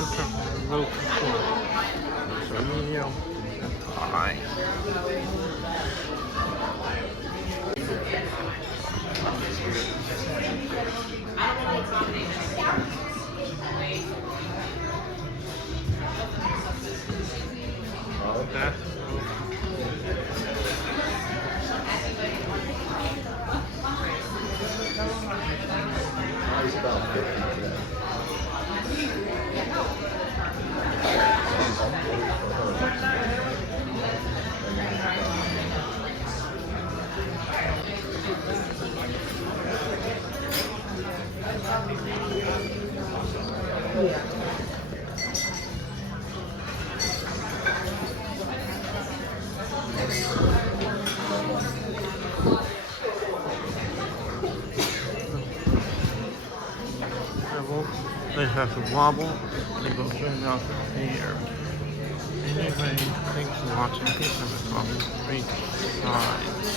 comfortable remote control. So medium and high. That's He's about 50 today. they have to wobble. They go straight out here. Anyway, thanks for watching. Peace and love. Great side.